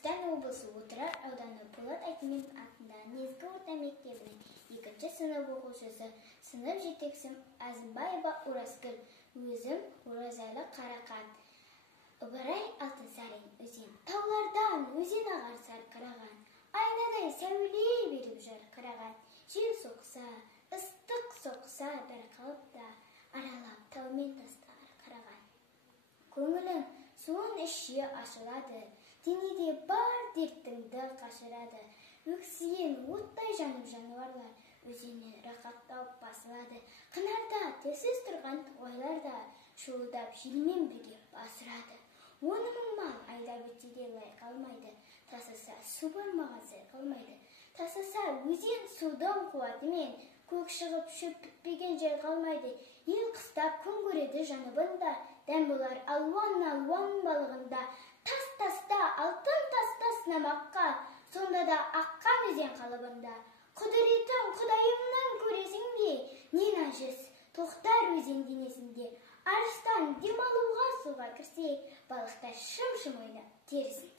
Түркістан облысы Отырар ауданы Болат Айтманов атындағы негізгі орта мектебінің 2-ші сынып оқушысы, сынып жетекшісі Азымбаева Уразгүл. Өзім Оразайлы Қарақат. Ыбырай Алтынсарин өзен. Таулардан өзен ағар сарқыраған, айнадай сәуле беріп жарқыраған. Жел соқса, ыстық соқса бір қалыпта, аралап таумен тастар қараған. Көңілің суын іші ашылады, денеде бар дерттіңді қашырады. Өксіген оттай жанып жануарлар өзеннен рақаттап басылады. Қынарда тілсіз тұрған тоғайларда шуылдап желмен бірге басырады. 10 мың мал айдап өтсе де лай қалмайды, тасыса су бармаған сай қалмайды. Тасыса өзен судың қуатымен көк шығып шөп бітпеген жер қалмайды. Ел қыстап күн көреді жаныбында, дәм болар алуан балығында. Тас-таста, алтын таста сынамаққа, сонда да аққан өзен қалыбында. Құдіретін Құдайымнан көресің бе, не нәжіс тоқтар өзен денесінде. Арыстан демалуға суға кірсе, балықтар шым-шым ойнап терісін